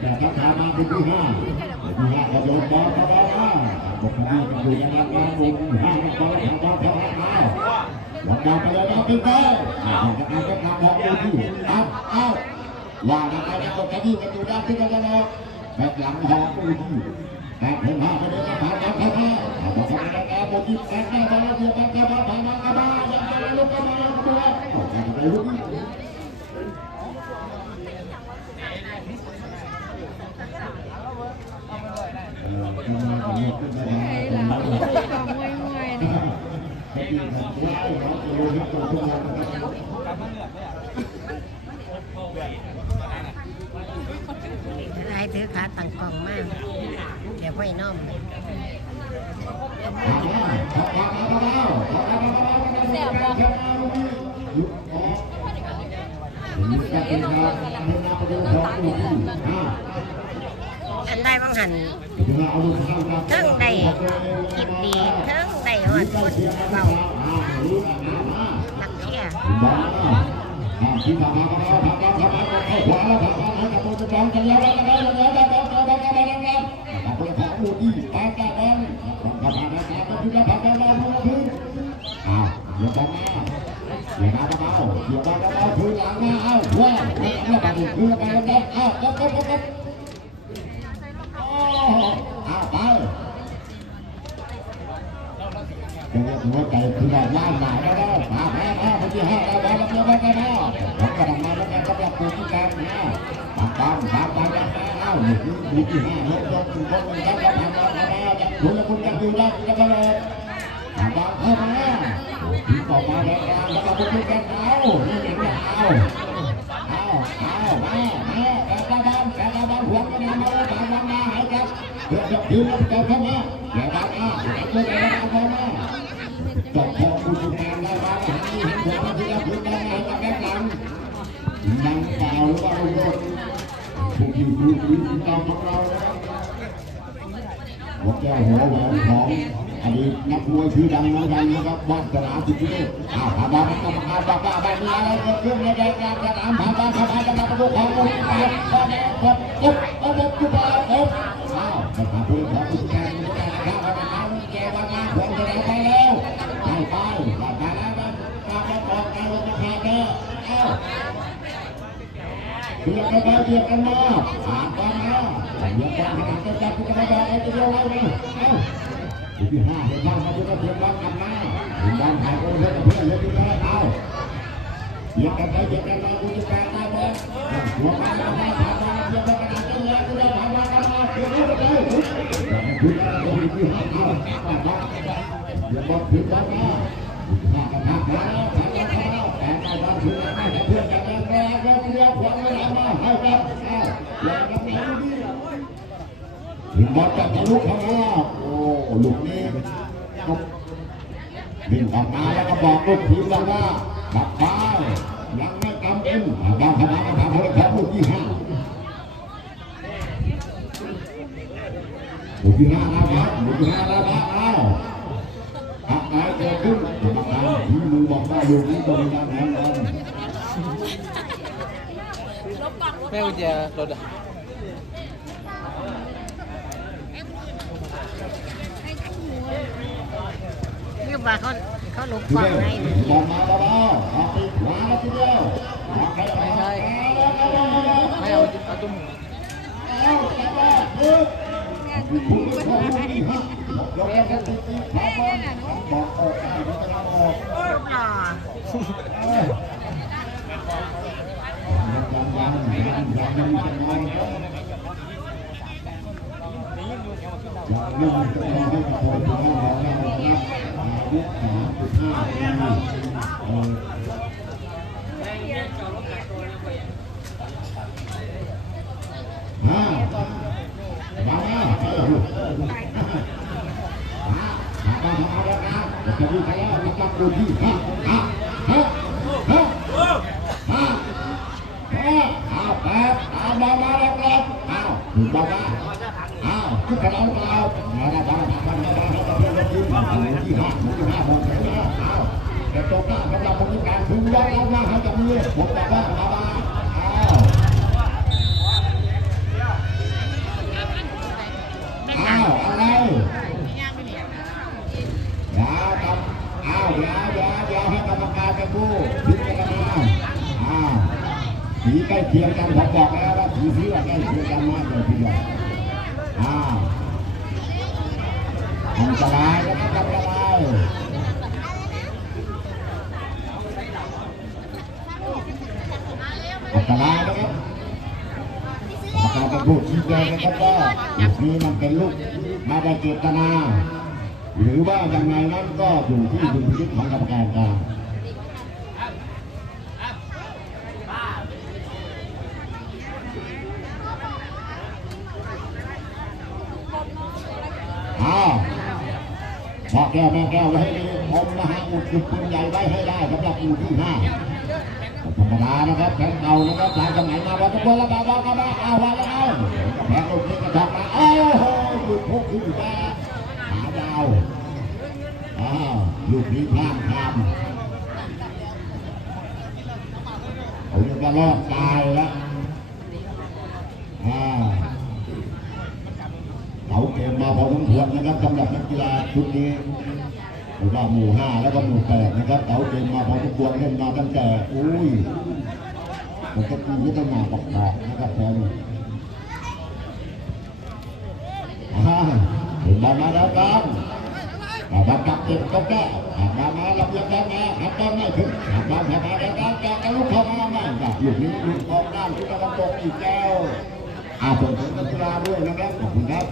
แต่ทักทายมาเป็นที่ห้าที่ห้าก็โยนบอลเข้าไปว่าบอกว่านี่มันอยู่ในงานงานวงห้าบอลทางบอลเข้าไปเอาบอลบอลไปเลยเอาขึ้นไปอ่าจะเอาไปทำบอลดูที่เอาเอาว่ากันไปแล้วก็จะดีกันอยู่ด้านที่กันแล้วแบบหลังหอดูที่แบบเห็นห้าไปเลยก็ผ่านกันเข้ามาเอาบอกว่าเป็นการบอลที่แข่งได้บอลเดียวกันก็บอลผ่านมาก็มาอย่างไรลูกก็มาลูกก็มาเอาไปไปลูกนี้ก องมวยมวยนี่นายถือขาตั้งกล่องมากเดี๋ยวพ่อยน้อมแซ่บบ่อัน ได้บ้างหันเทั้งได้กินดีเทั้งได้หอดคนเบาหนักเที่ย อ้าวเอกมาเดี๋ยวมาเบาๆเดี๋ยวมาเบาๆคือหลังมาเอาเว้ยเอาไปคือไปแล้วเอาเอาเอาเอาเอาไปหัวใจคือแบบย่านหนาแล้วก็มาแพ้มาพอดีห้าแล้วแล้วเดี๋ยวไปกันแล้วผมก็ดังมาแล้วกันก็แบบตัวที่การนะปากกามปากกามแล้วเอ้าหนึ่งดูที่ห้าหกยกถึงหกหนึ่งครับแล้วทำแล้วแล้วจะคุณและคุณจะอยู่แล้วจะไปเลยปากกามเข้ามาที่ต่อมาแล้วแล้วก็คุณกันเอานี่เด็กจะเอาเอาเอามามาแกกระบาลแกกระบาลหัวกันมาแล้ว ครับเพื่อจะยืนแล้วจะเข้ามาแกกระบาลแกกระบาลเข้ามาตกพอคุณสุภาพได้มาหาที่เห็นผมที่เราพูดได้มาจากแม่หลังดังเปล่าหรือว่าลุงรถผู้ที่ดูดีตามของเราหัวแก้วหัวแหวนของอดีตนักมวยชื่อดังเหมือนกันนะครับวัฒนาสิทธิเดชอ้าวถามว่ากรรมการบอกว่าไม่มีอะไรเกิดขึ้นในรายการจะถามถามว่าทำไมจะมาประตูของคนที่ตายก็แน่กด เบียดกันไปเบียดกันมาผ่านกันมาเบียดกันหาจะจับกันไปแบบไอ้ตัวเราเลยเอ้าที่ห้าเห็นบ้างมาดูกันเพียงบ้างกันมาเห็นบ้างถ่ายคนเพื่อนเพื่อนเลยที่ได้เอ้าเบียดกันไปเบียดกันมาคุณจะแปลได้ไหมหัวมาแล้วมาผ่านมาเบียดกันกันกันเลยคุณได้ผ่านมากันมาเบียดกันเลยคุณได้ที่ห้าเอ้าผ่านมาอย่าบอกผิดบอกนะข้าก็ทักมาแล้วทักมาแล้วแต่ในบางทีไม่ให้เพื่อนกันแล้วแม่ก็เรียกขวัญไม่ได้ มาให้ครับอ้าวย่ากับไหนดีถึงบอลจะทะลุเข้ามาโอ้ลูกนี้ก็วิ่งออกมาแล้วก็บอกลูกทีมแล้วว่าบักฟ้ายังไม่กำเอ็นบางขณะก็ทำให้เขาลูกที่ห้าลูกที่ห้าแล้วครับลูกที่ห้าแล้วครับอ้าวอะไรเกิดขึ้นกรรมการที่มือบอกว่าอยู่นี้ตรงนั้นแน่นอน แม่กุญแจรถอะยืมว่าเขาเขาหลบทีกล่องเดียวให้บอลมาแล้วออกไปขวาแล้วทีเดียวออกไปขวาไม่ใช่แล้วแล้วแล้วแล้วไม่เอาเอาตุ้มหูเอาจับมาปึ๊บผู้เป็นผู้ที่ห้ายกแล้วก็ตีตีขวาบอลบอกออกได้ไม่ต้องออก รูปหล่อ เออยังยัง ยัง มามาแล้วครับอ้าวถูกบอกว่าอ้าวขึ้นกระเอาเปล่ามาแล้วมาแล้วมาแล้วมาแล้วมาแล้วที่ห้าที่ห้าที่ห้าหมดแล้วอ้าวแต่ตราหน้าสำหรับคนพิการถึงยอดรับหน้าให้กับมือผมบอกว่ามาบ้าอ้าวอ้าวอะไรยาครับอ้าวยายายาให้กรรมการเป็นผู้พิจารณาอ้าวสีใกล้เคียงกันผมบอกแล้ว ว่าถือที่ว่าใกล้เคียงกันมากเลยทีเดียวอ้าวอันตรายนะครับอันตรายอันตรายนะครับประกาศเป็นผู้ชี้แจงนะครับว่าลูกนี้มันเป็นลูกมาได้เจตนา หรือว่ายังไงนั้นก็อยู่ที่ดุลพินิจของกรรมการกลาง อ้าวบอก แก้วแม่แก้วไว้ให้ดีผมนะฮะอุดจุดปืนใหญ่ไว้ให้ได้สำหรับอูที่ห้าธรรมดานะครับแข่งเก่านะครับสายสมัยมาวันทุกนแล้วมาบอกกันมาเอาวันแล้วเอาแพ้ลูกนี้กระทอกมาโอ้โหหยุดพกขึ้นมาหาดาวอ้าวลูกนี้พลาดทำผมจะรอดตายแล้วอ่า เขาเก มาพอสมควรนะครับสำหรับนักกีฬาชุดนี้หรือว่าหมู่ห้าแล้วก็หมู่แปดนะครับเขาเกมมาพอสมควรเล่นมาตั้งแต่อุ้ยมันก็ตียุทธนาบอกบอกนะครับแทนอ่าเห็นบอลมาแล้วครับแต่บอลกลับเก็บก็แก้หักมามาลำเลียงได้มาหักบอลไม่ถึงหักบอลหักมาแล้วการแกะกระลุกเข้ามาไม่ได้ลูกนี้ลูกออกด้านที่ตะวันตกอีกแล้วอาส่งถึงนักกีฬาด้วยนะครับขอบคุณครับ